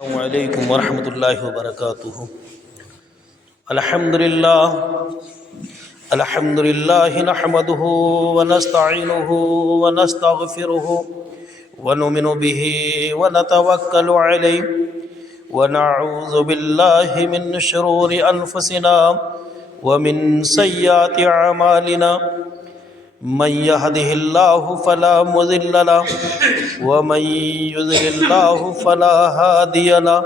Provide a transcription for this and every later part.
السلام علیکم ورحمۃ اللہ وبرکاتہ۔ الحمد للہ نحمده ونستعینه ونستغفره ونؤمن به ونتوکل علیہ ونعوذ باللہ من شرور انفسنا ومن سیئات اعمالنا من يهده الله فلا مضل له ومن يضلل الله فلا هادي له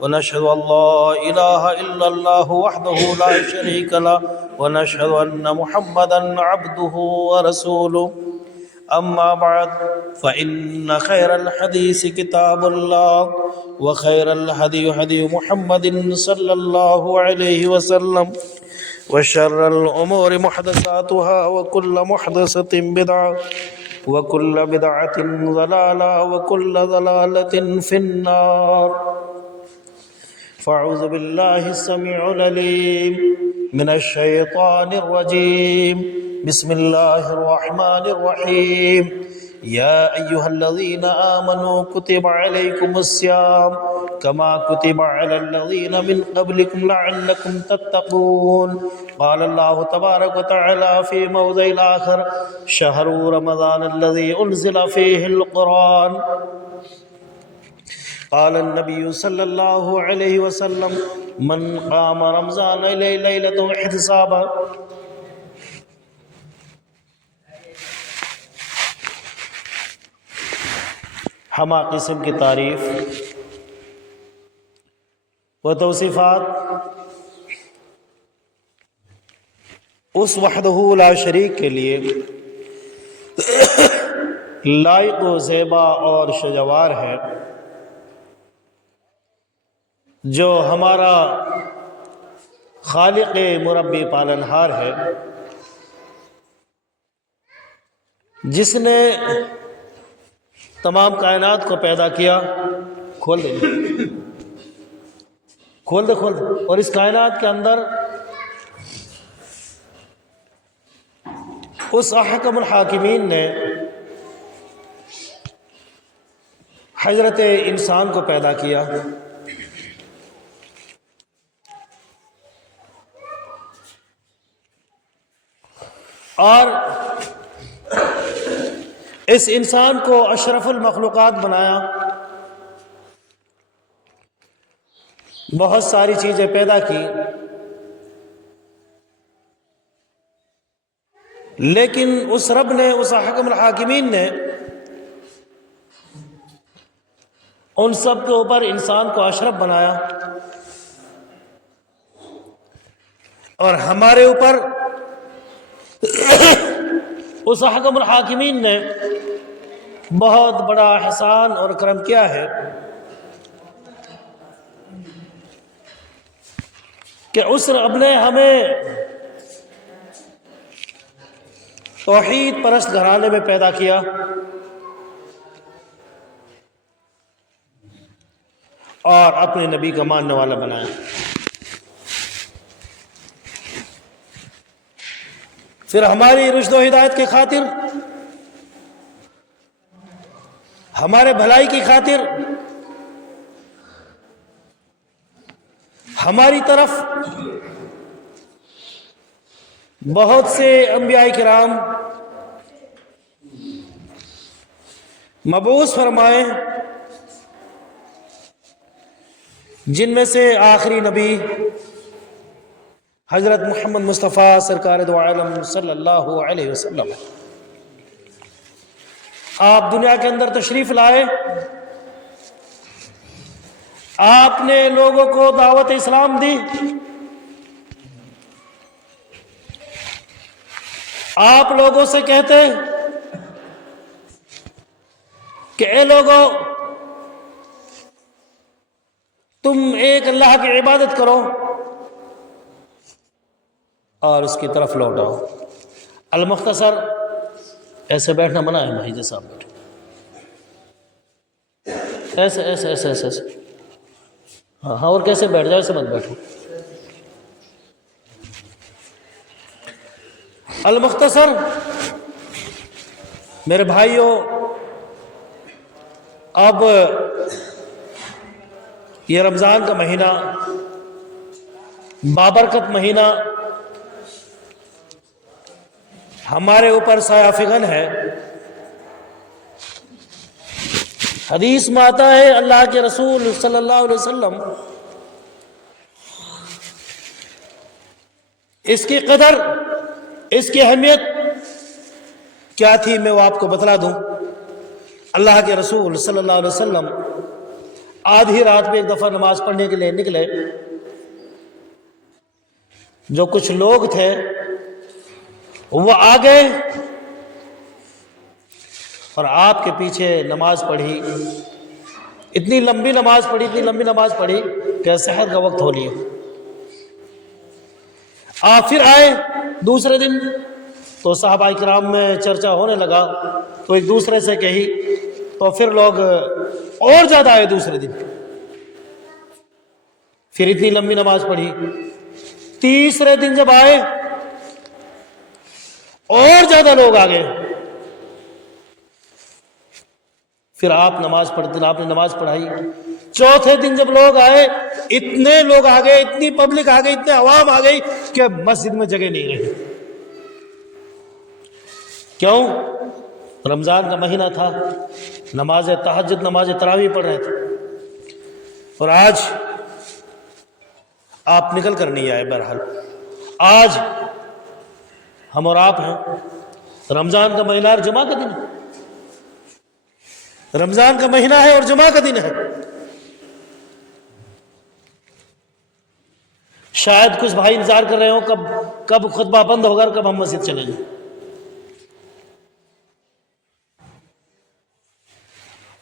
ونشهد ان لا اله الا الله وحده لا شريك له ونشهد ان محمدا عبده ورسوله اما بعد فان خير الحديث كتاب الله وخير الهدي هدي محمد صلى الله عليه وسلم وشر الأمور محدثاتها وكل محدثة بدعة وكل بدعة ضلالة وكل ضلالة في النار فأعوذ بالله السميع العليم من الشيطان الرجيم بسم الله الرحمن الرحيم يا أيها الذين آمنوا كتب عليكم الصيام كما كتب على الذين من قبلكم لعلكم تتقون قال الله تبارك وتعالى في موضع آخر شهر رمضان الذي أنزل فيه القرآن قال النبي صلى الله عليه وسلم من قام رمضان ليلة احتسابا ہمہ قسم کی تعریف و توصیفات اس وحدہ لا شریک کے لیے لائق و زیبا اور شجوار ہے جو ہمارا خالق مربی پالنہار ہے، جس نے تمام کائنات کو پیدا کیا۔ کھول دے اور اس کائنات کے اندر اس احکم الحاکمین نے حضرت انسان کو پیدا کیا، اور اس انسان کو اشرف المخلوقات بنایا، بہت ساری چیزیں پیدا کی، لیکن اس رب نے، اس حکم الحاکمین نے ان سب کے اوپر انسان کو اشرف بنایا، اور ہمارے اوپر اس حکم الحاکمین نے بہت بڑا احسان اور کرم کیا ہے کہ اس رب نے ہمیں توحید پرست گھرانے میں پیدا کیا، اور اپنے نبی کا ماننے والا بنایا۔ پھر ہماری رشد و ہدایت کی خاطر، ہمارے بھلائی کی خاطر، ہماری طرف بہت سے انبیاء کرام مبعوث فرمائے، جن میں سے آخری نبی حضرت محمد مصطفیٰ سرکار دو عالم صلی اللہ علیہ وسلم۔ آپ دنیا کے اندر تشریف لائے، آپ نے لوگوں کو دعوت اسلام دی، آپ لوگوں سے کہتے کہ اے لوگوں، تم ایک اللہ کی عبادت کرو اور اس کی طرف لوٹاؤ۔ المختصر، ایسے بیٹھنا منع ہے بھائی، جیسا آپ بیٹھے، ایسے ایسے ایسے ایسے ایسے، ہاں، اور کیسے بیٹھ جاؤ، ایسے مت بیٹھو۔ المختصر، میرے بھائیوں، اب یہ رمضان کا مہینہ بابرکت مہینہ ہمارے اوپر سایہ فگن ہے۔ حدیث میں آتا ہے اللہ کے رسول صلی اللہ علیہ وسلم اس کی قدر، اس کی اہمیت کیا تھی میں وہ آپ کو بتلا دوں۔ اللہ کے رسول صلی اللہ علیہ وسلم آدھی رات میں ایک دفعہ نماز پڑھنے کے لیے نکلے۔ جو کچھ لوگ تھے وہ آ گئے اور آپ کے پیچھے نماز پڑھی، اتنی لمبی نماز پڑھی کہ سحر کا وقت ہو لیا۔ آپ پھر آئے دوسرے دن تو صحابہ کرام میں چرچا ہونے لگا، تو ایک دوسرے سے کہی، تو پھر لوگ اور زیادہ آئے دوسرے دن، پھر اتنی لمبی نماز پڑھی۔ تیسرے دن جب آئے اور زیادہ لوگ آ گئے، پھر آپ نے نماز پڑھائی۔ چوتھے دن جب لوگ آئے، اتنے لوگ آ گئے، اتنی پبلک آ گئی، اتنے عوام آ گئی کہ مسجد میں جگہ نہیں رہی۔ کیوں؟ رمضان کا مہینہ تھا، نماز تہجد، نماز تراویح پڑھ رہے تھے، اور آج آپ نکل کر نہیں آئے۔ بہرحال آج ہم اور آپ ہیں، رمضان کا مہینہ اور جمعہ کا دن ہے، رمضان کا مہینہ ہے اور جمعہ کا دن ہے۔ شاید کچھ بھائی انتظار کر رہے ہوں کب خطبہ بند ہوگا، کب ہم مسجد چلیں گے۔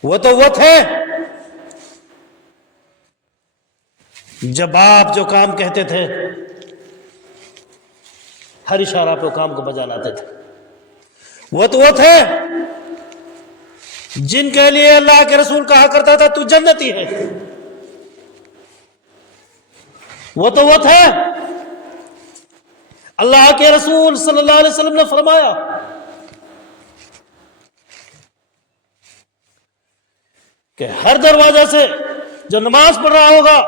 وہ تو وہ تھے جب آپ جو کام کہتے تھے ہر اشارہ پہ کام کو بجا لاتے تھے۔ وہ تو وہ تھے جن کے لیے اللہ کے رسول کہا کرتا تھا تو جنتی ہے۔ وہ تو وہ تھے اللہ کے رسول صلی اللہ علیہ وسلم نے فرمایا کہ ہر دروازے سے جو نماز پڑھ رہا ہوگا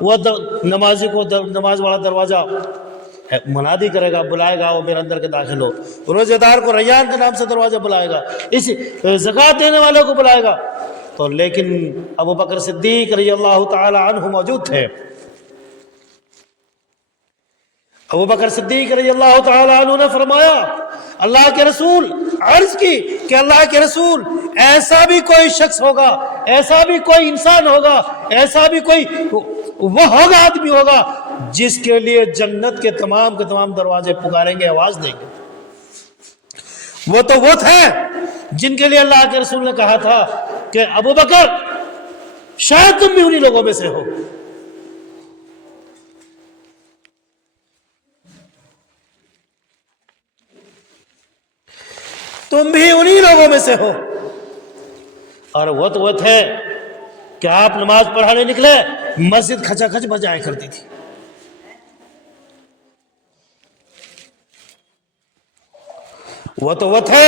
وہ نمازی کو نماز والا دروازہ منادی کرے گا، بلائے گا، وہ میرے اندر کے داخل ہو۔ روزہ دار کو ریان کے نام سے دروازہ بلائے گا، اسی زکوٰۃ دینے والوں کو بلائے گا۔ تو لیکن ابو بکر صدیق رضی اللہ تعالی عنہ موجود تھے۔ ابو بکر صدیق رضی اللہ تعالی عنہ نے فرمایا، اللہ کے رسول، عرض کی کہ اللہ کے رسول، ایسا بھی کوئی شخص ہوگا، ایسا بھی کوئی انسان ہوگا، ایسا بھی کوئی وہ ہوگا، آدمی ہوگا جس کے لیے جنت کے تمام دروازے پکاریں گے، آواز دیں گے۔ وہ تو وہ تھے جن کے لیے اللہ کے رسول نے کہا تھا کہ ابو بکر شاید تم بھی انہی لوگوں میں سے ہو۔ تم بھی انہی لوگوں میں سے ہو۔ اور وہ تو وہ تھے کہ آپ نماز پڑھانے نکلے، مسجد کھچا کھچ بجائے کرتی تھی۔ وہ تو وہ تھے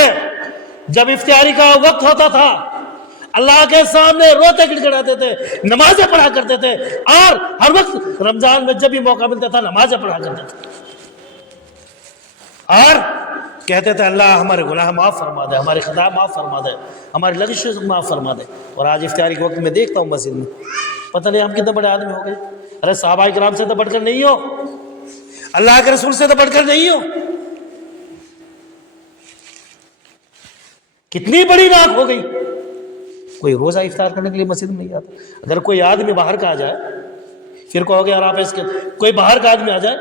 جب افطاری کا وقت ہوتا تھا اللہ کے سامنے روتے گڑگڑاتے تھے، نمازیں پڑھا کرتے تھے، اور ہر وقت رمضان میں جب بھی موقع ملتا تھا نمازیں پڑھا کرتے تھے، اور کہتے تھے اللہ ہمارے گناہ معاف فرما دے، ہمارے خطا معاف فرما دے، ہماری لغزشیں معاف فرما دے۔ اور آج افطاری کے وقت میں دیکھتا ہوں مسجد میں، پتہ نہیں ہم کتنے بڑے آدمی ہو گئے۔ ارے صحابہ کرام سے تو بڑھ کر نہیں ہو، اللہ کے رسول سے تو بڑھ کر نہیں ہو، کتنی بڑی ناک ہو گئی۔ کوئی روزہ افطار کرنے کے لیے مسجد میں نہیں آتا۔ اگر کوئی آدمی باہر کا آ جائے، پھر کہو گے یار آپ اس کے، کوئی باہر کا آدمی آ جائے،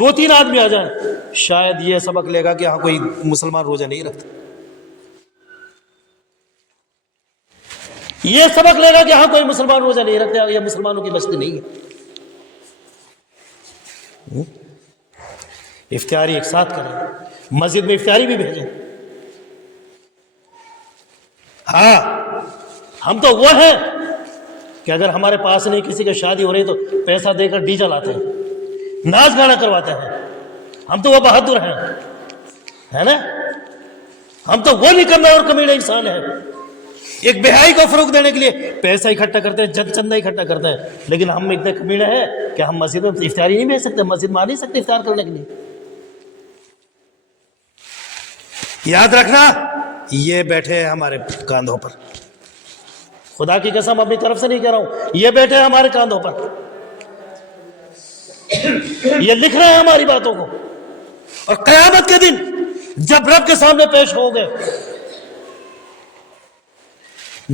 2-3 آدمی آ جائیں، شاید یہ سبق لے گا کہ ہاں کوئی مسلمان روزہ نہیں رکھتا، یہ سبق لے گا کہ ہاں کوئی مسلمان روزہ نہیں رکھتا، یہ مسلمانوں کی بستی نہیں ہے۔ افطاری ایک ساتھ کریں، مسجد میں افطاری بھی بھیجیں۔ ہاں ہم تو وہ ہیں کہ اگر ہمارے پاس نہیں، کسی کی شادی ہو رہی تو پیسہ دے کر ڈیجے لاتے ہیں، ناچ گانا کرواتے ہیں، ہم تو وہ بہادر ہیں، ہے نا؟ ہم تو وہ نکمے اور کمینے انسان ہیں ایک بہائی کو فروغ دینے کے لیے پیسہ اکٹھا کرتے ہیں، چندہ اکٹھا کرتے ہیں، لیکن ہم اتنے کمینے ہیں کہ ہم مسجد میں افطاری نہیں بھیج سکتے، مسجد میں آ نہیں سکتے افطار کرنے کے لیے۔ یاد رکھنا یہ بیٹھے ہیں ہمارے کاندھوں پر، خدا کی قسم اپنی طرف سے نہیں کہہ رہا ہوں، یہ بیٹھے ہیں ہمارے کاندھوں پر، یہ لکھ رہے ہیں ہماری باتوں کو۔ اور قیامت کے دن جب رب کے سامنے پیش ہوں گے،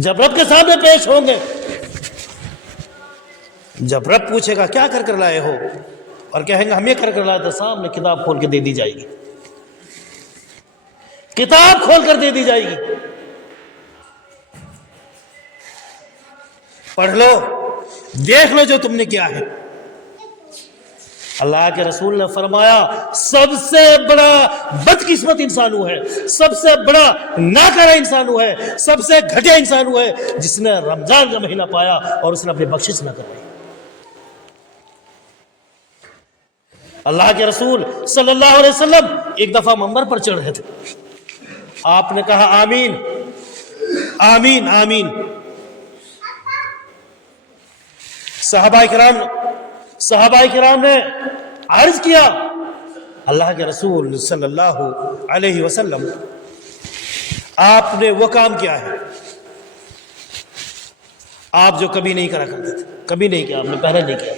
جب رب کے سامنے پیش ہوں گے، جب رب پوچھے گا کیا کر لائے ہو، اور کہیں گے ہم یہ کر لائے تو سامنے کتاب کھول کے دے دی جائے گی، کتاب کھول کر دے دی جائے گی، پڑھ لو، دیکھ لو جو تم نے کیا ہے۔ اللہ کے رسول نے فرمایا سب سے بڑا بدقسمت انسان وہ ہے، سب سے بڑا ناکارہ انسان وہ ہے، سب سے گھٹیا انسان وہ ہے جس نے رمضان کا مہینہ پایا اور اس نے اپنی بخشش نہ کروائی۔ اللہ کے رسول صلی اللہ علیہ وسلم ایک دفعہ منبر پر چڑھ رہے تھے، آپ نے کہا آمین آمین آمین۔ صحابہ کرام نے عرض کیا اللہ کے رسول صلی اللہ علیہ وسلم آپ نے وہ کام کیا ہے آپ جو کبھی نہیں کرا کرتے تھے، کبھی نہیں کیا، آپ نے پہلے نہیں کیا۔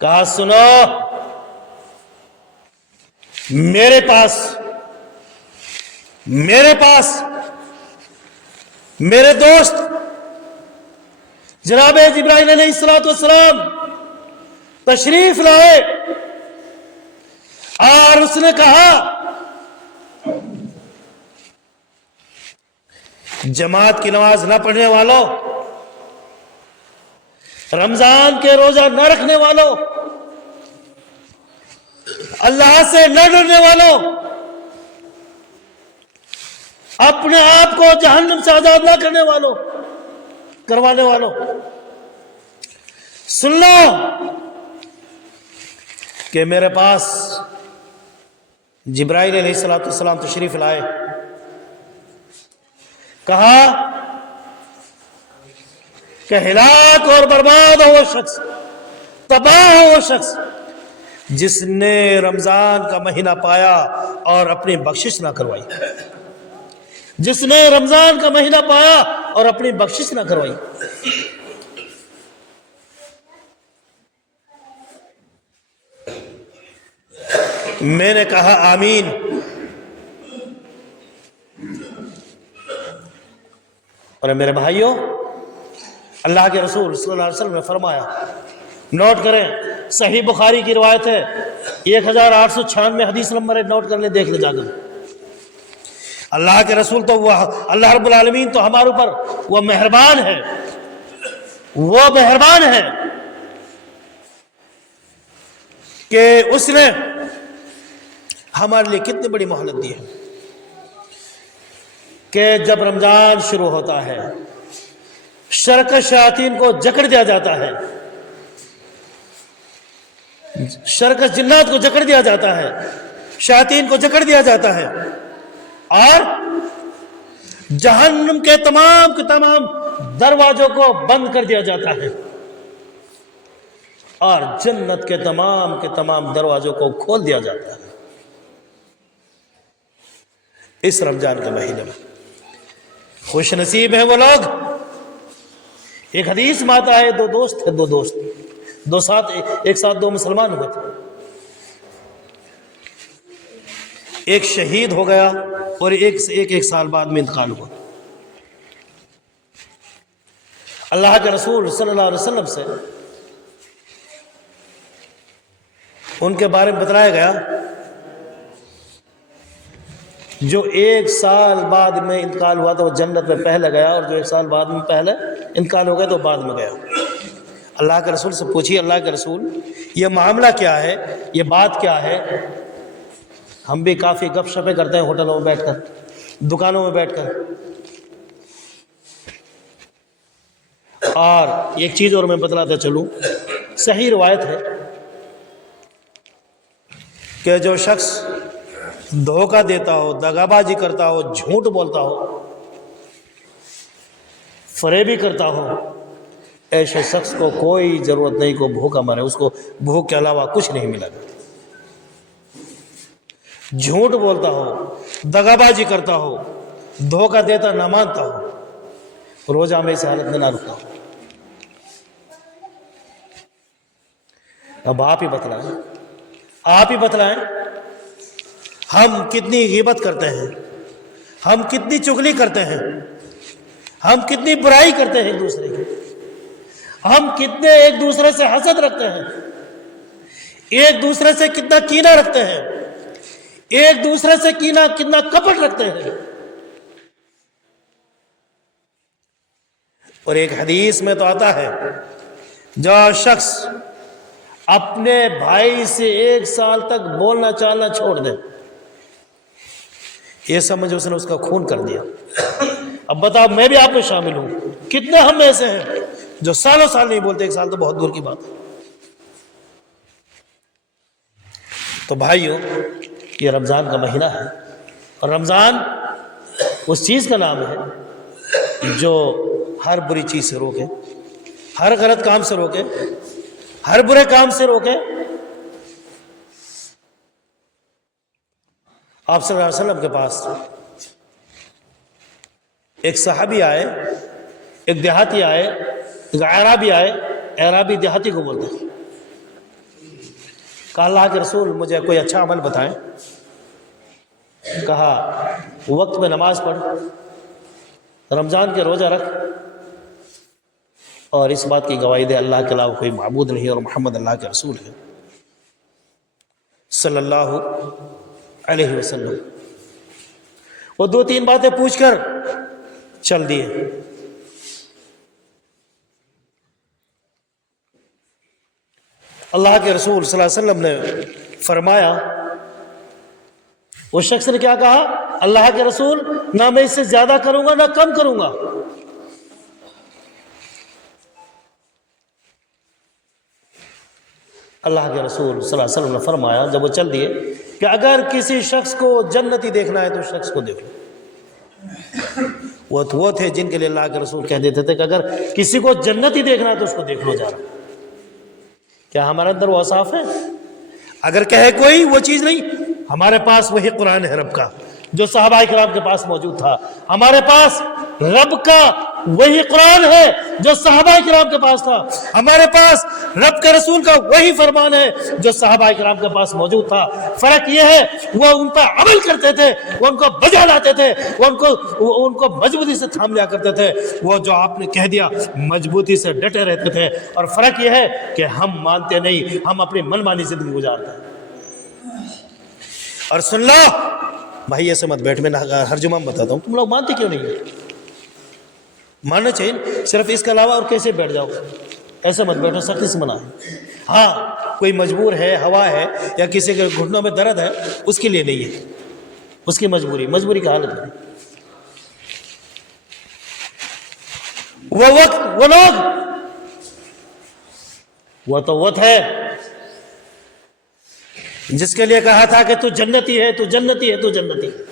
کہا سنو، میرے پاس میرے دوست جناب جبرائیل علیہ السلام تشریف لائے اور اس نے کہا جماعت کی نماز نہ پڑھنے والوں، رمضان کے روزہ نہ رکھنے والوں، اللہ سے نہ ڈرنے والوں، اپنے آپ کو جہنم سے آزاد نہ کروانے والوں، سن لو کہ میرے پاس جبرائیل علیہ السلام تشریف لائے، کہا کہ ہلاک اور برباد ہو وہ شخص، تباہ ہو وہ شخص جس نے رمضان کا مہینہ پایا اور اپنی بخشش نہ کروائی، جس نے رمضان کا مہینہ پایا اور اپنی بخشش نہ کروائی۔ میں نے کہا آمین۔ اور میرے بھائیوں، اللہ کے رسول صلی اللہ علیہ وسلم نے فرمایا، نوٹ کریں، صحیح بخاری کی روایت ہے 1896 حدیث نمبر ہے، نوٹ کر لیں، دیکھ لیں جا کر۔ اللہ کے رسول تو وہ اللہ رب العالمین تو ہمارے اوپر وہ مہربان ہے، وہ مہربان ہے کہ اس نے ہمارے لیے کتنی بڑی مہلت دی ہے کہ جب رمضان شروع ہوتا ہے شرکش شیاطین کو جکڑ دیا جاتا ہے، شرکش جنات کو جکڑ دیا جاتا ہے، شیاطین کو جکڑ دیا جاتا ہے، اور جہنم کے تمام کے تمام دروازوں کو بند کر دیا جاتا ہے، اور جنت کے تمام دروازوں کو کھول دیا جاتا ہے اس رمضان کے مہینے میں۔ خوش نصیب ہیں وہ لوگ۔ ایک حدیث میں آتا ہے، ایک ساتھ دو مسلمان ہوئے تھے، ایک شہید ہو گیا اور ایک سال بعد میں انتقال ہوا۔ اللہ کے رسول صلی اللہ علیہ وسلم سے ان کے بارے میں بتلایا گیا جو ایک سال بعد میں انتقال ہوا تو وہ جنت میں پہلے گیا، اور جو ایک سال بعد میں پہلے انتقال ہو گیا تو بعد میں گیا۔ اللہ کے رسول سے پوچھیے، اللہ کے رسول یہ معاملہ کیا ہے، یہ بات کیا ہے؟ ہم بھی کافی گپ شپیں کرتے ہیں ہوٹلوں میں بیٹھ کر، دکانوں میں بیٹھ کر، اور ایک چیز اور میں بتلاتا چلوں، صحیح روایت ہے کہ جو شخص دھوکہ دیتا ہو، دغا بازی کرتا ہو، جھوٹ بولتا ہو، فریبی کرتا ہو، ایسے شخص کو کوئی ضرورت نہیں کو بھوکا مرے، اس کو بھوک کے علاوہ کچھ نہیں ملا۔ جھوٹ بولتا ہو، دغا بازی کرتا ہو، دھوکہ دیتا نہ مانتا ہو، روزہ میں اس حالت میں نہ رکتا ہو۔ اب آپ ہی بتلائیں، آپ ہی بتلائیں، ہم کتنی غیبت کرتے ہیں، ہم کتنی چغلی کرتے ہیں، ہم کتنی برائی کرتے ہیں ایک دوسرے کی، ہم کتنے ایک دوسرے سے حسد رکھتے ہیں، ایک دوسرے سے کتنا کینہ رکھتے ہیں، ایک دوسرے سے کتنا کپٹ رکھتے ہیں۔ اور ایک حدیث میں تو آتا ہے، جو شخص اپنے بھائی سے 1 سال تک بولنا چالنا چھوڑ دے، یہ سمجھ اس نے اس کا خون کر دیا۔ اب بتاؤ، میں بھی آپ میں شامل ہوں، کتنے ہم ایسے ہیں جو سالوں سال نہیں بولتے، 1 سال تو بہت دور کی بات ہے۔ تو بھائیو، یہ رمضان کا مہینہ ہے، اور رمضان اس چیز کا نام ہے جو ہر بری چیز سے روکے، ہر غلط کام سے روکے، ہر برے کام سے روکے۔ آپ صلی اللہ علیہ وسلم کے پاس ایک صحابی آئے، ایک دیہاتی آئے، ایک اعرابی آئے، اعرابی دیہاتی کو بولتے ہیں، کہا اللہ کے رسول مجھے کوئی اچھا عمل بتائیں۔ کہا وقت میں نماز پڑھ، رمضان کے روزہ رکھ، اور اس بات کی گواہی دے اللہ کے علاوہ کوئی معبود نہیں اور محمد اللہ کے رسول ہے صلی اللہ علیہ وسلم۔ وہ 2-3 باتیں پوچھ کر چل دیے۔ اللہ کے رسول صلی اللہ علیہ وسلم نے فرمایا، وہ شخص نے کیا کہا؟ اللہ کے رسول نہ میں اس سے زیادہ کروں گا نہ کم کروں گا۔ اللہ کے رسول صلی اللہ علیہ وسلم نے فرمایا جب وہ چل دیے کہ اگر کسی شخص کو جنتی دیکھنا ہے تو اس شخص کو دیکھ لو۔ وہ تھے جن کے لیے اللہ کے رسول کہہ دیتے تھے کہ اگر کسی کو جنتی دیکھنا ہے تو اس کو دیکھ لو جا رہا۔ کیا ہمارے اندر وہ اوصاف ہے؟ اگر کہے کوئی وہ چیز نہیں، ہمارے پاس وہی قرآن ہے رب کا جو صحابہ کرام کے پاس موجود تھا، ہمارے پاس رب کا وہی قرآن ہے جو صحابہ کرام کے پاس تھا، ہمارے پاس رب کے رسول کا وہی فرمان ہے جو صحابہ کرام کے پاس موجود تھا۔ فرق یہ ہے وہ ان پر عمل کرتے تھے، وہ ان کو بجا لاتے تھے، وہ ان کو مضبوطی سے تھام لیا کرتے تھے، وہ جو آپ نے کہہ دیا مضبوطی سے ڈٹے رہتے تھے۔ اور فرق یہ ہے کہ ہم مانتے نہیں، ہم اپنی من مانی زندگی گزارتے ہیں۔ اور سن لو بھائی، ایسے مت بیٹھ، میں ہر جمعہ بتاتا ہوں، تم لوگ مانتے کیوں نہیں ہیں؟ ماننا چاہیے، صرف اس کے علاوہ اور کیسے بیٹھ جاؤ؟ ایسے مت بیٹھو، سختی سے منع ہے۔ ہاں کوئی مجبور ہے، ہوا ہے، یا کسی کے گھٹنوں میں درد ہے، اس کے لیے نہیں ہے، اس کی مجبوری کا حالت نہیں۔ وہ وقت، وہ لوگ، وہ تو وہ تھے جس کے لیے کہا تھا کہ تو جنتی ہے، تو جنتی ہے، تو جنتی ہے،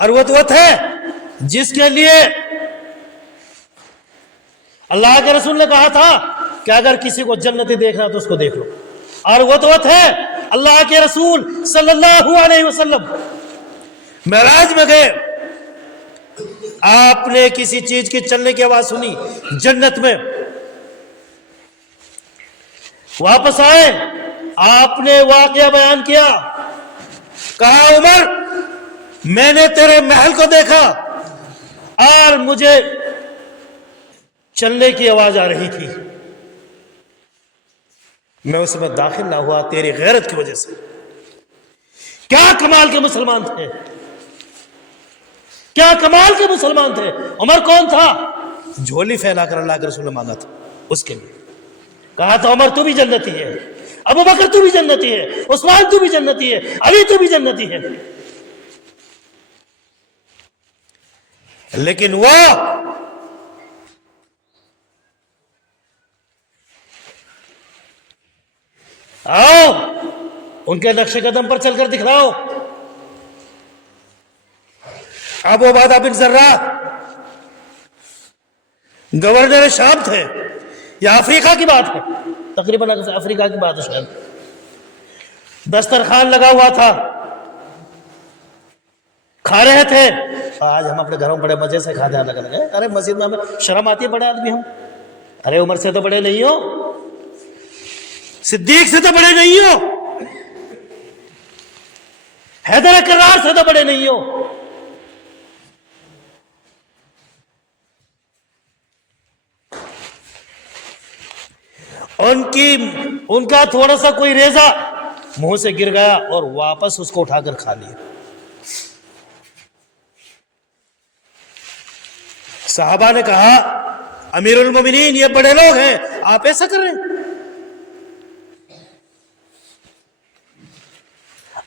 اور وہ تو وہ تھے جس کے لیے اللہ کے رسول نے کہا تھا کہ اگر کسی کو جنتی دیکھنا تو اس کو دیکھ لو، اور وہ تو وہ تھے اللہ کے رسول صلی اللہ علیہ وسلم معراج میں گئے، آپ نے کسی چیز کی چلنے کی آواز سنی جنت میں، واپس آئے، آپ نے واقعہ بیان کیا، کہا عمر میں نے تیرے محل کو دیکھا اور مجھے چلنے کی آواز آ رہی تھی، میں اس میں داخل نہ ہوا تیری غیرت کی وجہ سے۔ کیا کمال کے مسلمان تھے، کیا کمال کے مسلمان تھے۔ عمر کون تھا؟ جھولی پھیلا کر اللہ کے رسول نے مانگا تھا، اس کے لیے کہا تھا عمر تو بھی جنتی ہے، ابو بکر تو بھی جنتی ہے، عثمان تو بھی جنتی ہے، علی تو بھی جنتی ہے۔ لیکن وہ آؤ ان کے نقش قدم پر چل کر دکھلاؤ۔ ابو عبیدہ بن جراح گورنر شام تھے، یا افریقہ کی بات ہے، تقریباً افریقہ کی بات ہے شاید، دسترخوان لگا ہوا تھا، کھا رہے تھے. آج ہم اپنے گھروں بڑے مزے سے کھاتے ہیں، لگے ارے مسجد میں ہمیں شرم آتی ہے، بڑے آدمی ہم، ارے عمر سے تو بڑے نہیں ہو، صدیق سے تو بڑے نہیں ہو، حیدر کرار سے تو بڑے نہیں ہو. ان کا تھوڑا سا کوئی ریزہ منہ سے گر گیا اور واپس اس کو اٹھا کر کھا لیا. صحابہ نے کہا امیر المومنین یہ بڑے لوگ ہیں، آپ ایسا کر رہے ہیں،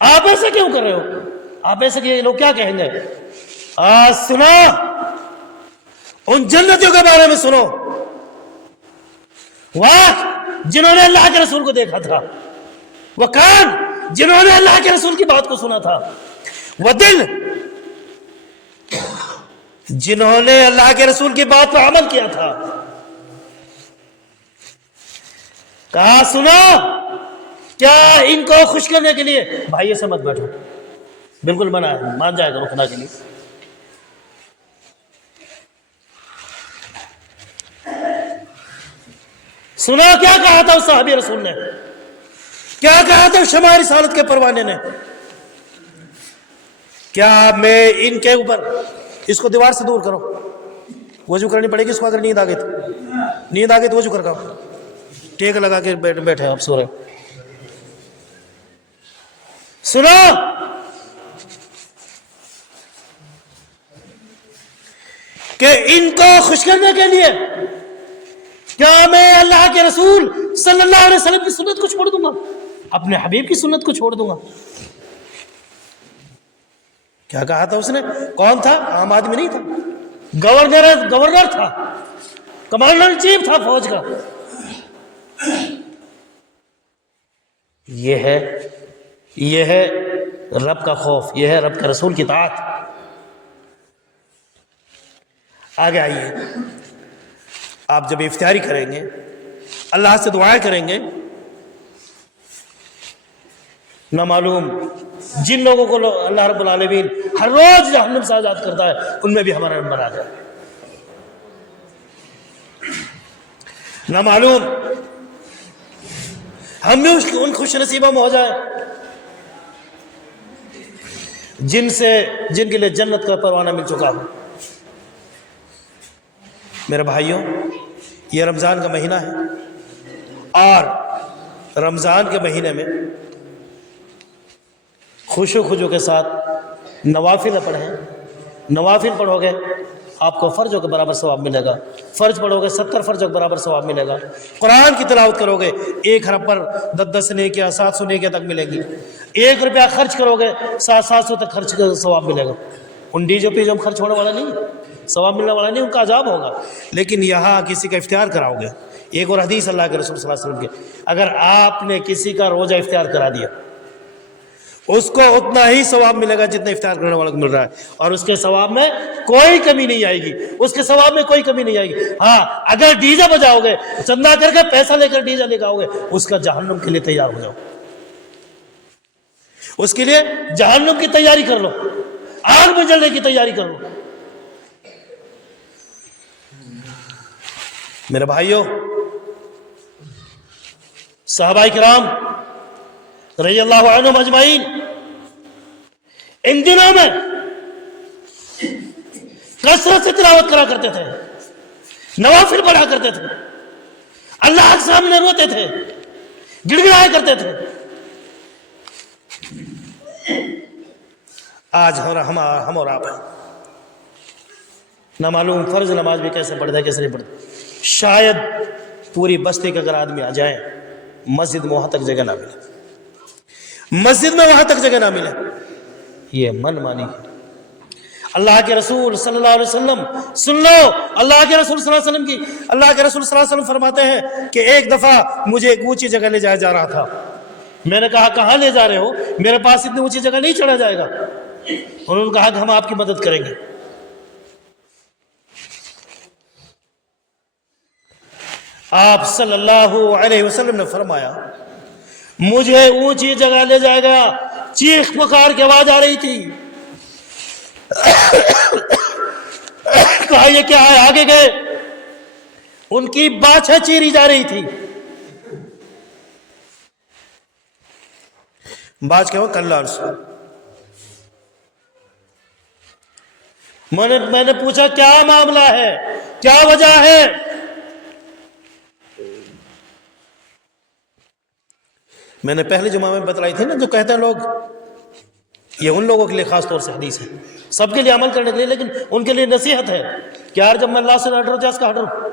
آپ ایسا کیوں کر رہے ہو، آپ ایسا کہ لوگ کیا کہیں گے. آج سنا ان جنتیوں کے بارے میں سنو، واہ جنہوں نے اللہ کے رسول کو دیکھا تھا، وہ کان جنہوں نے اللہ کے رسول کی بات کو سنا تھا، وہ دل جنہوں نے اللہ کے رسول کی بات پر عمل کیا تھا. کہا سنو، کیا ان کو خوش کرنے کے لیے بھائی سے مت بیٹھو، بالکل منع ہے، مان جائے گا رکنا کے لیے. سنا کیا کہا تھا اس صحابی رسول نے، کیا کہا تھا شمع رسالت کے پروانے نے. کیا میں ان کے اوپر، اس کو دیوار سے دور کرو، وضو کرنی پڑے گی اس کو، اگر نیند آ گئی تو وضو کر کر ٹیک لگا کے بیٹھے آپ سو رہے. سنو کہ ان کو خوش کرنے کے لیے کیا میں اللہ کے رسول صلی اللہ علیہ وسلم کی سنت کو چھوڑ دوں گا، اپنے حبیب کی سنت کو چھوڑ دوں گا. کیا کہا تھا اس نے، کون تھا، عام آدمی نہیں تھا، گورنر تھا، کمانڈر ان چیف تھا فوج کا. یہ ہے رب کا خوف، یہ ہے رب کے رسول کی اطاعت. آگے آئیے، آپ جب افطاری کریں گے، اللہ سے دعائیں کریں گے، نہ معلوم جن لوگوں کو اللہ رب العالمین ہر روز جہنم سے آزاد کرتا ہے ان میں بھی ہمارا نمبر آ جائے. نہ معلوم ہم بھی ان خوش نصیبوں میں ہو جائیں جن کے لیے جنت کا پروانہ مل چکا ہو. میرے بھائیوں، یہ رمضان کا مہینہ ہے، اور رمضان کے مہینے میں خوش و خجو کے ساتھ نوافل پڑھیں. نوافل پڑھو گے آپ کو فرضوں کے برابر ثواب ملے گا، فرض پڑھو گے 70 فرضوں کے برابر ثواب ملے گا. قرآن کی تلاوت کرو گے 1 حرف پر 10 نیکیاں 700 نیکیاں تک ملے گی. 1 روپیہ خرچ کرو گے 700 تک خرچ کا ثواب ملے گا. ان ڈی جو پی جو خرچ ہونے والا نہیں، ثواب ملنے والا نہیں، ان کا عذاب ہوگا. لیکن یہاں کسی کا افطار کراؤ گے، ایک اور حدیث اللہ کے رسول صلی اللہ علیہ وسلم کی، اگر آپ نے کسی کا روزہ افطار کرا دیا اس کو اتنا ہی ثواب ملے گا جتنا افطار کرنے والے کو مل رہا ہے، اور اس کے ثواب میں کوئی کمی نہیں آئے گی، اس کے ثواب میں کوئی کمی نہیں آئے گی. ہاں اگر ڈی جے بجاؤ گے، چندہ کر کے پیسہ لے کر ڈی جے لے کے آؤ گے، اس کا جہنم کے لیے تیار ہو جاؤ، اس کے لیے جہنم کی تیاری کر لو، آگ میں جلنے کی تیاری کر لو. میرے بھائیوں، صحابہ کرام رضی اللہ عنہم اجمعین ان دنوں میں کثرت سے تلاوت کرا کرتے تھے، نوافل پڑھا کرتے تھے، اللہ کے سامنے روتے تھے، گڑ گڑایا کرتے تھے. آج ہم اور آپ ہیں، نہ معلوم فرض نماز بھی کیسے پڑھتے ہیں کیسے نہیں پڑھتے. شاید پوری بستی کا اگر آدمی آ جائے مسجد میں وہاں تک جگہ نہ ملے، مسجد میں وہاں تک جگہ نہ ملے. یہ من مانی ہے. اللہ کے رسول صلی اللہ علیہ وسلم، سن لو اللہ کے رسول صلی اللہ علیہ وسلم کی، اللہ کے رسول صلی اللہ علیہ وسلم فرماتے ہیں کہ ایک دفعہ مجھے ایک اونچی جگہ لے جایا جا رہا تھا. میں نے کہا کہاں لے جا رہے ہو، میرے پاس اتنی اونچی جگہ نہیں چڑھا جائے گا. انہوں نے کہا کہ ہم آپ کی مدد کریں گے. آپ صلی اللہ علیہ وسلم نے فرمایا مجھے اونچی جگہ لے جائے گا، چیخ پکار کی آواز آ رہی تھی، کہا یہ کیا ہے؟ آگے گئے، ان کی باچھیں چیری جا رہی تھی۔ باچھ کیا ہوا؟ کلہ رسول۔ میں نے پوچھا کیا معاملہ ہے، کیا وجہ ہے؟ میں نے پہلے جمعہ میں بتلائی تھی نا، جو کہتے ہیں لوگ، یہ ان لوگوں کے لیے خاص طور سے حدیث ہے، سب کے لیے عمل کرنے کے لیے، لیکن ان کے لیے نصیحت ہے کہ یار جب میں اللہ سے نہ ڈروں تو اس کا ڈروں۔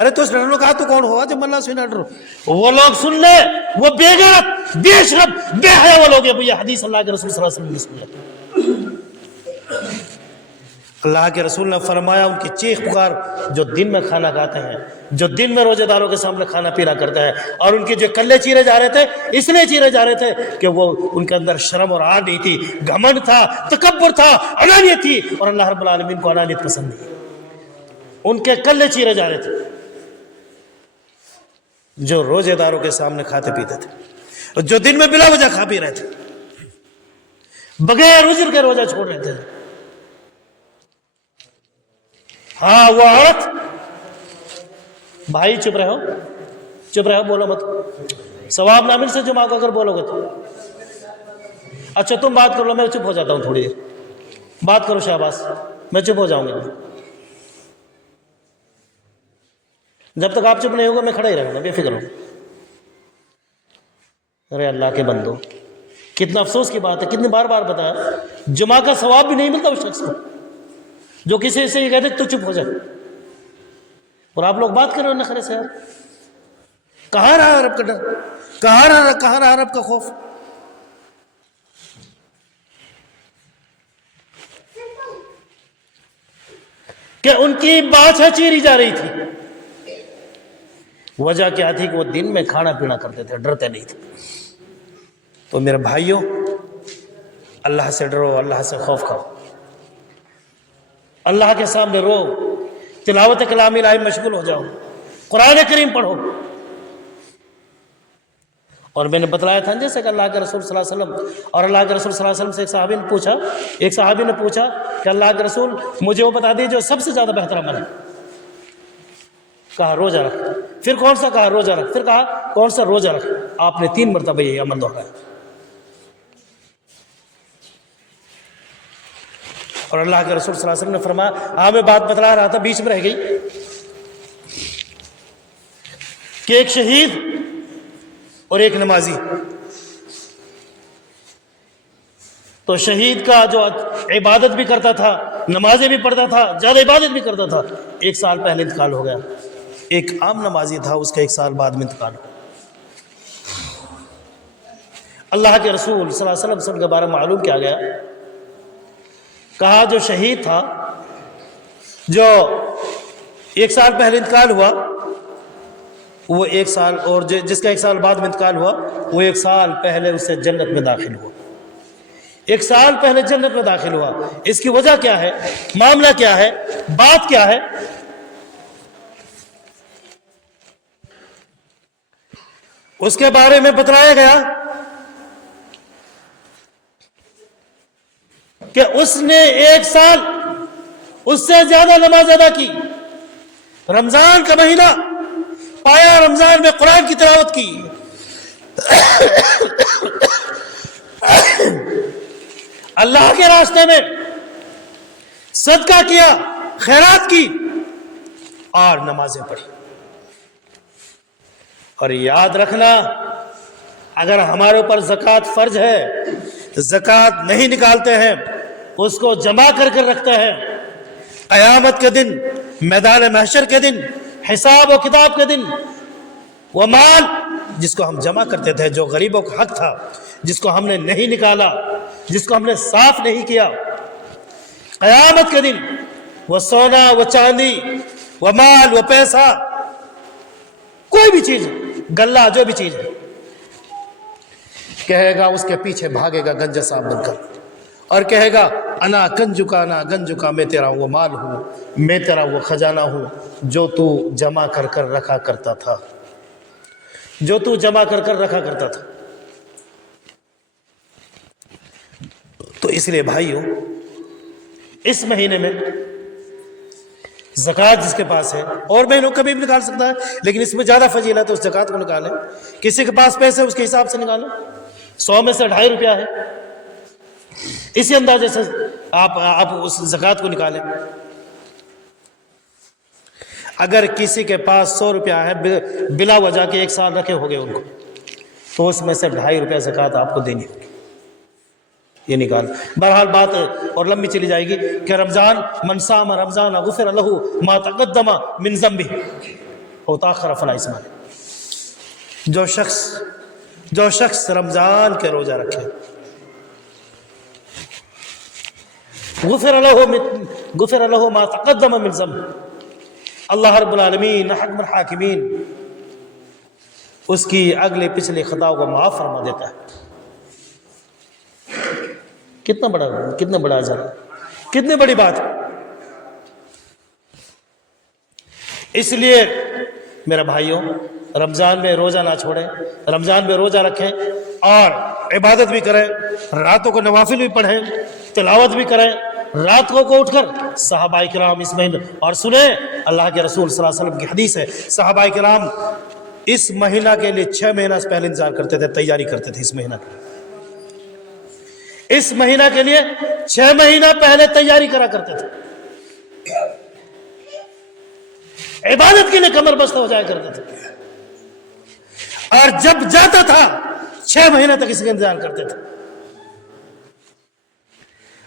ارے تو اس ڈر کہا تو کون ہوگا جب اللہ سے نہ ڈروں؟ وہ لوگ سن لے، وہ بے غیرت، بے شرم، بے حیا وہ لوگ ہیں۔ یہ حدیث اللہ کے رسول صلی اللہ علیہ وسلم نے، اللہ کے رسول نے فرمایا ان کی چیخ پکار، جو دن میں کھانا کھاتے ہیں، جو دن میں روزے داروں کے سامنے کھانا پینا کرتے ہیں، اور ان کے جو کلے چیرے جا رہے تھے، اس لیے چیرے جا رہے تھے کہ وہ ان کے اندر شرم اور آر نہیں تھی، گھمنڈ تھا، تکبر تھا، انانیت تھی، اور اللہ رب العالمین کو انانیت پسند نہیں۔ ان کے کلے چیرے جا رہے تھے جو روزے داروں کے سامنے کھاتے پیتے تھے، جو دن میں بلا وجہ کھا پی رہے تھے، بغیر عذر کے روزہ چھوڑ رہے تھے۔ ہاں وہ عورت، بھائی چپ رہو، چپ رہو، بولو مت، ثواب نہ مل سے جمعہ کو اگر بولو گے تو۔ اچھا تم بات کر لو، میں چپ ہو جاتا ہوں تھوڑی دیر، بات کرو شہباز، میں چپ ہو جاؤں گا۔ جب تک آپ چپ نہیں ہوگا میں کھڑا ہی رہوں گا، بے فکر ہو۔ ارے اللہ کے بندو، کتنا افسوس کی بات ہے، کتنی بار بار بتایا، جمعہ کا ثواب بھی نہیں ملتا اس شخص کو جو کسی سے یہ کہتے تو چپ ہو جائے، اور آپ لوگ بات کر رہے ہو نخرے سے۔ یار کہاں رہا عرب کا ڈر، کہاں رہا عرب کا خوف؟ کہ ان کی باچھیں چیری جا رہی تھی، وجہ کیا تھی کہ وہ دن میں کھانا پینا کرتے تھے، ڈرتے نہیں تھے۔ تو میرے بھائیوں، اللہ سے ڈرو، اللہ سے خوف کھاؤ، اللہ کے سامنے رو، تلاوت کلام الہی مشغول ہو جاؤ، قرآن کریم پڑھو۔ اور میں نے بتلایا تھا جیسے کہ اللہ کے رسول صلی اللہ علیہ وسلم، اور اللہ کے رسول صلی اللہ علیہ وسلم سے ایک صحابی نے پوچھا کہ اللہ کے رسول مجھے وہ بتا دیجیے جو سب سے زیادہ بہتر عمل ہے۔ کہا روزہ رکھ۔ پھر کون سا؟ کہا روزہ رکھ۔ پھر کہا کون سا؟ روزہ رکھ۔ آپ نے 3 مرتبہ یہ عمل دہرایا۔ اور اللہ کے رسول صلی اللہ علیہ وسلم نے فرمایا، ہاں میں بات بتلا رہا تھا بیچ میں رہ گئی، کہ ایک شہید اور ایک نمازی، تو شہید کا جو عبادت بھی کرتا تھا، نمازیں بھی پڑھتا تھا، زیادہ عبادت بھی کرتا تھا، 1 سال پہلے انتقال ہو گیا۔ ایک عام نمازی تھا، اس کا 1 سال بعد میں انتقال ہو گیا۔ اللہ کے رسول صلی اللہ علیہ وسلم کے بارے میں معلوم کیا گیا، کہا جو شہید تھا، جو 1 سال پہلے انتقال ہوا، وہ 1 سال، اور جس کا 1 سال بعد میں انتقال ہوا، وہ 1 سال پہلے اس سے جنت میں داخل ہوا۔ 1 سال پہلے جنت میں داخل ہوا۔ اس کی وجہ کیا ہے؟ معاملہ کیا ہے؟ بات کیا ہے؟ اس کے بارے میں بتلایا گیا کہ اس نے 1 سال اس سے زیادہ نماز ادا کی، رمضان کا مہینہ پایا، رمضان میں قرآن کی تلاوت کی، اللہ کے راستے میں صدقہ کیا، خیرات کی، اور نمازیں پڑھی۔ اور یاد رکھنا، اگر ہمارے اوپر زکوٰۃ فرض ہے، زکوٰۃ نہیں نکالتے ہیں، اس کو جمع کر رکھتے ہیں، قیامت کے دن، میدان محشر کے دن، حساب و کتاب کے دن، وہ مال جس کو ہم جمع کرتے تھے، جو غریبوں کا حق تھا، جس کو ہم نے نہیں نکالا، جس کو ہم نے صاف نہیں کیا، قیامت کے دن وہ سونا، وہ چاندی، وہ مال، وہ پیسہ، کوئی بھی چیز، گلہ، جو بھی چیز ہے، کہے گا اس کے پیچھے بھاگے گا گنجا صاحب بن کر، اور کہے گا انا کنجکا نا گنجکا، میں تیرا وہ مال ہوں، میں تیرا وہ خزانہ ہوں جو تو جمع کر کر رکھا کرتا تھا، جو تو جمع کر کر رکھا کرتا تھا۔ تو اس لیے بھائیو، اس مہینے میں زکوٰۃ جس کے پاس ہے، اور مہینوں کبھی بھی نکال سکتا ہے، لیکن اس میں زیادہ فضیلت ہے، اس زکوٰۃ کو نکالیں۔ کسی کے پاس پیسے اس کے حساب سے نکالیں، 100 میں سے 2.5 روپیہ ہے، اسی اندازے سے آپ اس زکوٰۃ کو نکالیں۔ اگر کسی کے پاس 100 روپیہ ہے بلا وجہ کے 1 سال رکھے ہو گئے ان کو، تو اس میں سے 2.5 روپیہ زکوٰۃ آپ کو دینی ہوگی، یہ نکال۔ بہرحال بات اور لمبی چلی جائے گی کہ رمضان، من صام رمضان غفر له ما تقدم من ذنبه وتأخر فلا إثم عليه۔ جو شخص رمضان کے روزہ رکھے، غفر له ما تقدم من ذنبه، اللہ رب العالمین حکم الحاکمین اس کی اگلے پچھلی خطاؤں کو معاف فرما دیتا ہے۔ کتنا بڑا اجر، کتنی بڑی بات ہے۔ اس لیے میرے بھائیوں، رمضان میں روزہ نہ چھوڑیں، رمضان میں روزہ رکھیں اور عبادت بھی کریں، راتوں کو نوافل بھی پڑھیں، تلاوت بھی کریں، رات کو اٹھ کر صحابہ کرام اس مہینے، اور سنیں اللہ کے رسول صلی اللہ علیہ وسلم کی حدیث ہے، صحابہ کرام اس مہینہ کے لیے 6 مہینہ سے پہلے انتظار کرتے تھے، تیاری کرتے تھے۔ اس مہینہ کے لیے 6 مہینہ پہلے تیاری کرا کرتے تھے، عبادت کے لیے کمر بستہ ہو جایا کرتے تھے، اور جب جاتا تھا 6 مہینہ تک اس کا انتظار کرتے تھے۔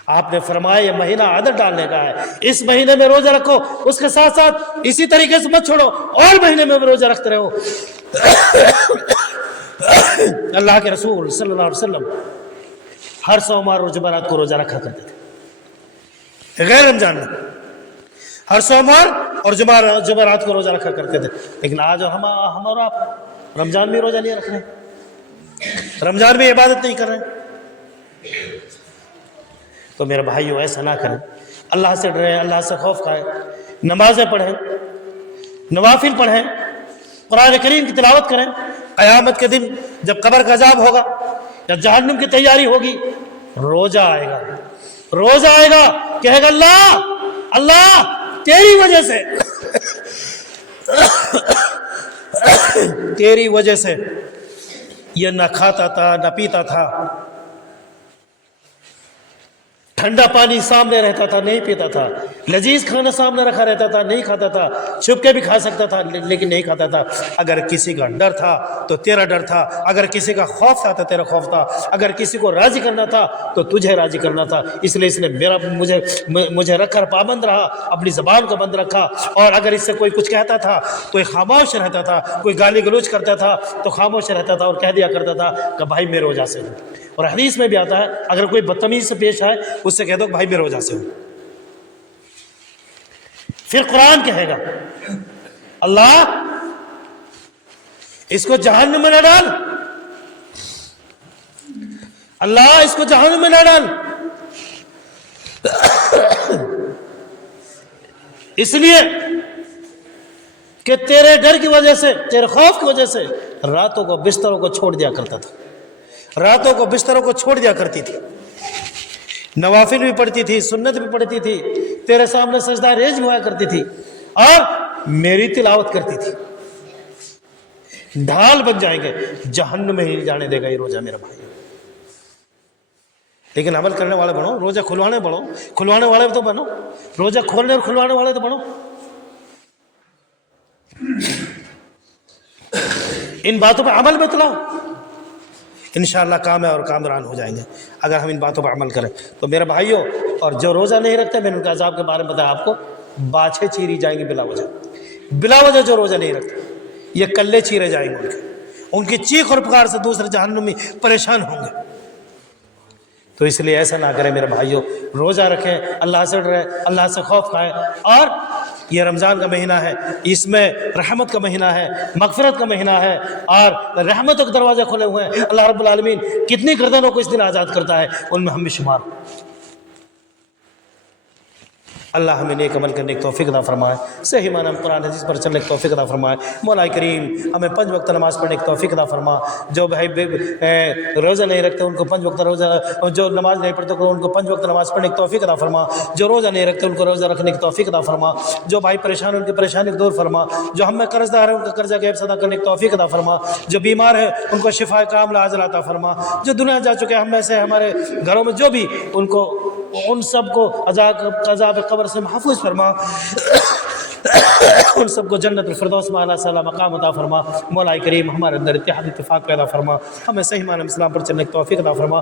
آپ نے فرمایا یہ مہینہ عادت ڈالنے کا ہے، اس مہینے میں روزہ رکھو، اس کے ساتھ ساتھ اسی طریقے سے مت چھوڑو، اور مہینے میں روزہ رکھتے رہو۔ اللہ کے رسول صلی اللہ علیہ وسلم ہر سوموار اور جمعرات کو روزہ رکھا کرتے تھے، غیر رمضان میں ہر سوموار اور جمعرات کو روزہ رکھا کرتے تھے۔ لیکن آج ہم اور آپ رمضان میں روزہ نہیں رکھ رہے، رمضان میں عبادت نہیں کر رہے۔ تو میرے بھائیو ایسا نہ کریں، اللہ سے ڈریں، اللہ سے خوف کھائیں، نمازیں پڑھیں، نوافل پڑھیں، قرآن کریم کی تلاوت کریں۔ قیامت کے دن جب قبر کا عذاب ہوگا یا جہنم کی تیاری ہوگی، روزہ آئے گا، کہے گا اللہ تیری وجہ سے یہ نہ کھاتا تھا نہ پیتا تھا، ٹھنڈا پانی سامنے رہتا تھا نہیں پیتا تھا، لذیذ کھانا سامنے رکھا رہتا تھا نہیں کھاتا تھا، چھپ کے بھی کھا سکتا تھا لیکن نہیں کھاتا تھا۔ اگر کسی کا ڈر تھا تو تیرا ڈر تھا، اگر کسی کا خوف تھا تو تیرا خوف تھا، اگر کسی کو راضی کرنا تھا تو تجھے راضی کرنا تھا۔ اس لیے اس نے مجھے رکھ کر پابند رہا، اپنی زبان کو بند رکھا، اور اگر اس سے کوئی کچھ کہتا تھا تو خاموش رہتا تھا، کوئی گالی گلوچ کرتا تھا تو خاموش رہتا تھا اور کہہ دیا کرتا تھا کہ بھائی میں روزہ سے ہوں۔ اور حدیث میں بھی آتا ہے اگر کوئی بدتمیزی سے پیش آئے اس سے کہہ دو بھائی میں روزہ سے ہوں۔ پھر قرآن کہے گا اللہ اس کو جہنم میں نہ ڈال، اللہ اس کو جہنم میں نہ ڈال، اس لیے کہ تیرے ڈر کی وجہ سے، تیرے خوف کی وجہ سے راتوں کو بستروں کو چھوڑ دیا کرتا تھا، راتوں کو بستروں کو چھوڑ دیا کرتی تھی، نوافل بھی پڑھتی تھی، سنت بھی پڑھتی تھی، تیرے سامنے سجدہ ریز بھی ہوا کرتی تھی، اور میری تلاوت کرتی تھی۔ ڈھال بن جائیں گے، جہنم میں ہی جانے دے گا یہ روزہ میرا بھائی۔ لیکن عمل کرنے والے بنو، روزہ کھلوانے والے تو بنو، روزہ کھولنے اور کھلوانے والے تو بنو۔ ان باتوں پہ عمل میں تلاؤ، انشاءاللہ کام ہے اور کامران ہو جائیں گے اگر ہم ان باتوں پر عمل کریں۔ تو میرے بھائیوں، اور جو روزہ نہیں رکھتے، میں نے ان کے عذاب کے بارے میں بتایا آپ کو، باچھیں چیری جائیں گی بلا وجہ جو روزہ نہیں رکھتے، یہ کلے چیرے جائیں گے، ان کی چیخ اور پکار سے دوسرے جہنمی پریشان ہوں گے۔ تو اس لیے ایسا نہ کریں میرے بھائیوں، روزہ رکھیں، اللہ سے ڈریں، اللہ سے خوف کھائیں۔ اور یہ رمضان کا مہینہ ہے، اس میں رحمت کا مہینہ ہے، مغفرت کا مہینہ ہے، اور رحمتوں کے دروازے کھلے ہوئے ہیں۔ اللہ رب العالمین کتنی گردنوں کو اس دن آزاد کرتا ہے، ان میں ہم بھی شمار۔ اللہ ہمیں نیک عمل کرنے کی توفیق عطا فرمائے، صحیح معنی میں قرآن حدیث پر چلنے کی توفیق عطا فرمائے۔ مولا کریم ہمیں 5 وقت نماز پڑھنے کی توفیق عطا فرما۔ جو بھائی روزہ نہیں رکھتے ان کو 5 وقت روزہ، جو نماز نہیں پڑھتے ان کو 5 وقت نماز پڑھنے کی توفیق عطا فرما۔ جو روزہ نہیں رکھتے ان کو روزہ رکھنے کی توفیق عطا فرما۔ جو بھائی پریشان ان کی پریشانی کو دور فرما۔ جو ہم میں قرض دار ہیں ان کا قرضہ غیب ادا کرنے کی توفیق عطا فرما۔ جو بیمار ہیں ان کو شفا کاملہ عاجل عطا فرما۔ جو دنیا جا چکے ہم میں سے ہمارے گھروں میں جو بھی ان کو، ان سب کو عذاب قبر سے محفوظ فرما، ان سب کو جنت الفردوس میں اعلیٰ صلی مقام عطا فرما۔ مولا کریم ہمارے اندر اتحاد اتفاق پیدا فرما، ہمیں صحیح معنی میں اسلام پر چلنے کی توفیق عطا فرما۔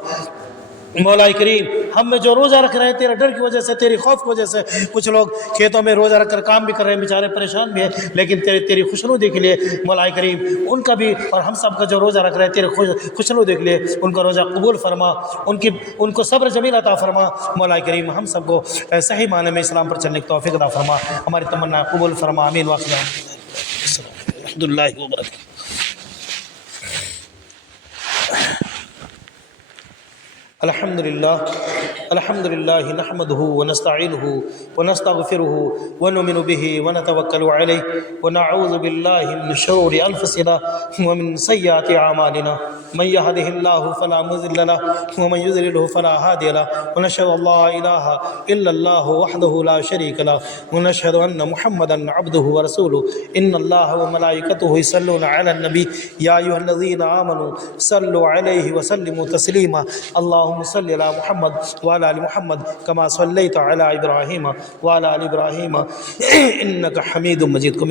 مولا کریم ہم میں جو روزہ رکھ رہے ہیں تیرے ڈر کی وجہ سے، تیری خوف کی وجہ سے، کچھ لوگ کھیتوں میں روزہ رکھ کر کام بھی کر رہے ہیں، بیچارے پریشان بھی ہیں، لیکن تیری خوشنودی کے لیے مولا کریم ان کا بھی اور ہم سب کا جو روزہ رکھ رہے ہیں تیرے خوشنودی کے لیے ان کا روزہ قبول فرما، ان کو صبر جمیل عطا فرما۔ مولا کریم ہم سب کو صحیح معنی میں اسلام پر چلنے کی توفیق عطا فرما، ہماری تمنا قبول فرما۔ آمین واخر الحمد للہ وبرکاتہ۔ الحمد لله نحمده ونستعينه ونستغفره ونؤمن به ونتوكل عليه ونعوذ بالله من شرور أنفسنا ومن سيئات أعمالنا، من يهده الله فلا مضل له ومن يضلل فلا هادي له، ونشهد أن لا إله إلا الله وحده لا شريك له، ونشهد أن محمدا عبده ورسوله، إن الله وملائكته يصلون على النبي يا أيها الذين آمنوا صلوا عليه وسلموا تسليما، اللهم صل على محمد وعلى آل محمد كما صليت على إبراهيم وعلى آل إبراهيم إنك حميد مجيد۔